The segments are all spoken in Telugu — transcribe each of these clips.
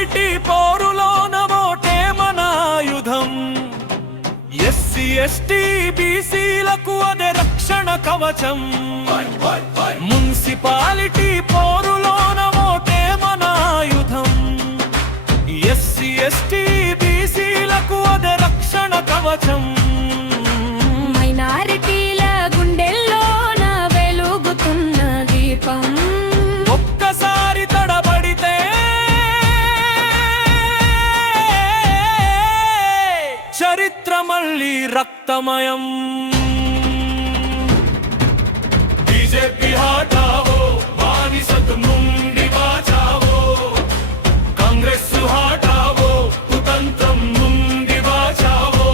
మున్సిపాలిటీ పోరులోన ఓటే మన ఆయుధం. ఎస్సీ ఎస్టీ బీసీలకు అదే రక్షణ కవచం. మున్సిపాలిటీ పోరులోన ఓటే మన ఆయుధం. ఎస్సీ ఎస్టీ బీసీలకు అదే రక్షణ కవచం. మైనారిటీల గుండెల్లోన వెలుగుతున్న దీపం. ఒక్కసారి తడబడితే చరిత్ర మళ్ళీ రక్తమయం. బీజేపీ హటావో, బానిసత్వం నుండి బాచావో. కాంగ్రెస్ హటావో, కుతంత్రం నుండి బాచావో.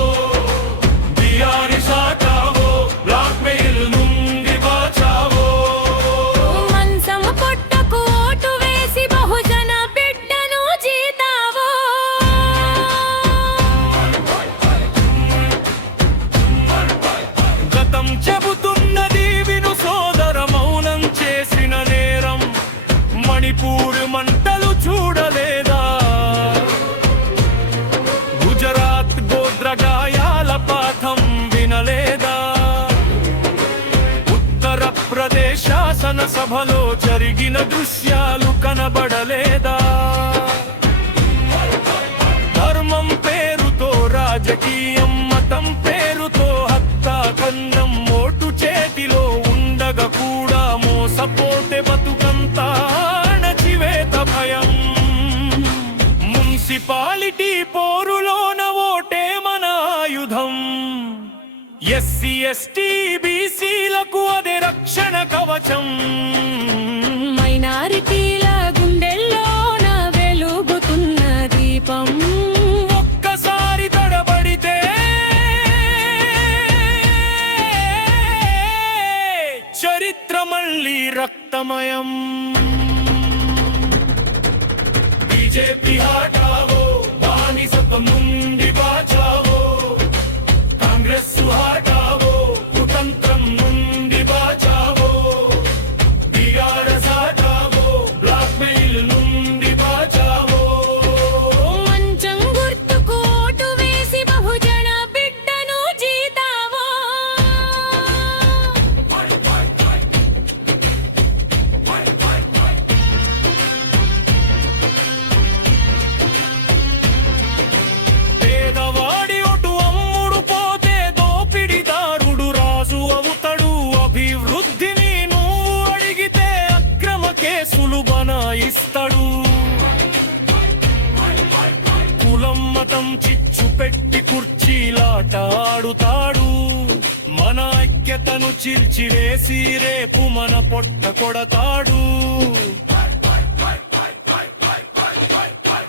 బీఆర్ఎస్ హటావో, బ్లాక్ మెయిల్ నుండి బాచావో. మంచం పొట్టకు ఓటు వేసి బహుజన బిడ్డను జీతావో. గతం చెబుతున్నది విను సోదర, మౌనం చేసిన నేరం. మణిపూర్ మంటలు చూడలేదా? గుజరాత్ గోద్ర గాయాల పాఠం వినలేదా? ఉత్తరప్రదేశ్ శాసన సభలో జరిగిన దృశ్యాలు కనబడలేదా? ధర్మం పేరుతో రాజకీయం, మతం పేరుతో హత్తా కన్నం. ఓటు చేతిలో ఉండగా కూడా మోసపోతే బతుకంతా అణచివేత భయం. మున్సిపాలిటీ పోరులోన ఓటే మన ఆయుధం. ఎస్సీ ఎస్టీ బీసీలకు అదే రక్షణ కవచం. మైనారిటీల గుండెల్లోన వెలుగుతున్న దీపం. ఒక్కసారి తడబడితే చరిత్ర మళ్ళీ రక్తమయం. బీజేపీ హటావో, బానిసత్వం నుండి బాచావో. కాంగ్రెస్ హటావో, కుతంత్రం నుండి బాచావో. బీఆర్ఎస్ హటావో, బ్లాక్ మెయిల్ నుండి బాచావో. మంచం గుర్తుకు ఓటు వేసి బహుజన బిడ్డను జీతావో. పేదవాడి ఒటు అమ్ముడు పోతే దోపిడిదారుడు రాజు అవుతాడు. అభివృద్ధిని నువ్వు అడిగితే అక్రమ కేసులు బనాయిస్తాడు. కులం మతం చిచ్చు పెట్టి కుర్చీలాట ఆడుతాడు. మన ఐక్యతను చిల్చివేసి రేపు మన పొట్ట కొడతాడు.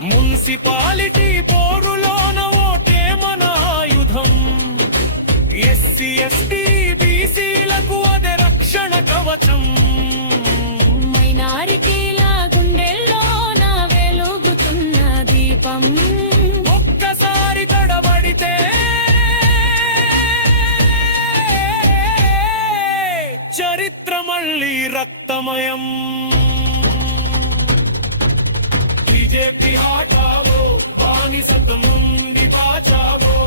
మున్సిపాలిటీ పోరులోన ఓటే మన ఆయుధం. ఎస్సీ ఎస్టీ బీసీలకు అదే రక్షణ కవచం. మైనారిటీల గుండెల్లోన వెలుగుతున్న దీపం. ఒక్కసారి తడబడితే చరిత్ర మళ్ళీ రక్తమయం. బీజేపీ హటావో, బానిసత్వం నుండి బాచావో.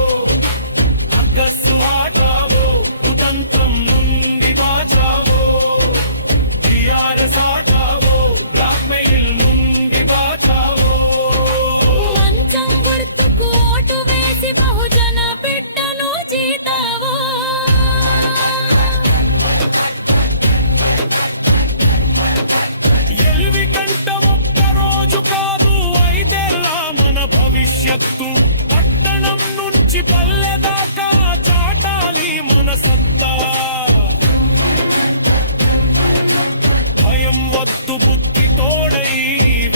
కాంగ్రెస్ హటావో, కుతంత్రం నుండి బాచావో. బీఆర్ఎస్ హటావో, బ్లాక్ మెయిల్ నుండి బాచావో. మంచం గుర్తుకు ఓటు వేసి బహుజన బిడ్డను జీతావో. ఎల్వి కంట ఒక్క రోజు కాదు, ఐదేళ్ళ మన భవిష్యత్తు. పట్టణం నుంచి పల్లె దాకా చాటాలి మన సత్తా. భయం వద్దు, బుద్ధి తోడై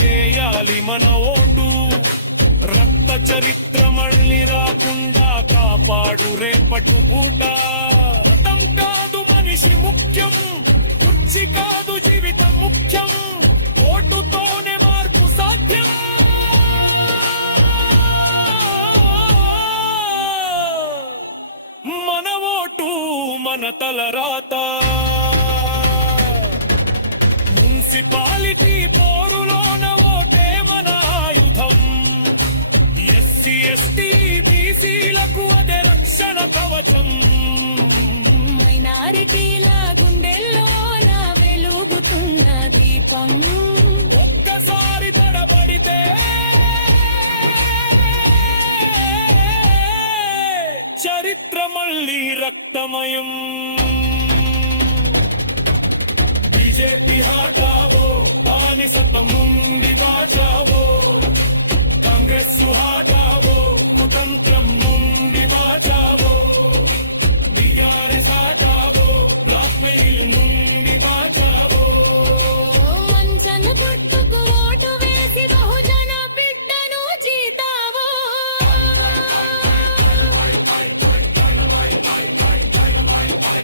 వేయాలి మన ఓటు. రక్త చరిత్ర మళ్ళీ రాకుండా కాపాడు రేపటి పూట. మతం కాదు మనిషి ముఖ్యం, కుర్చీ కాదు జీవితం ముఖ్యం. ఓటుతోనే మార్పు సాధ్యం. మన ఓటు మన తలరాత. మున్సిపాలిటీ పోరులోన ఓటే మన ఆయుధం. సమయం బీజేపీ హటావో బానిసత ముండి బాజావో కాంగ్రెస్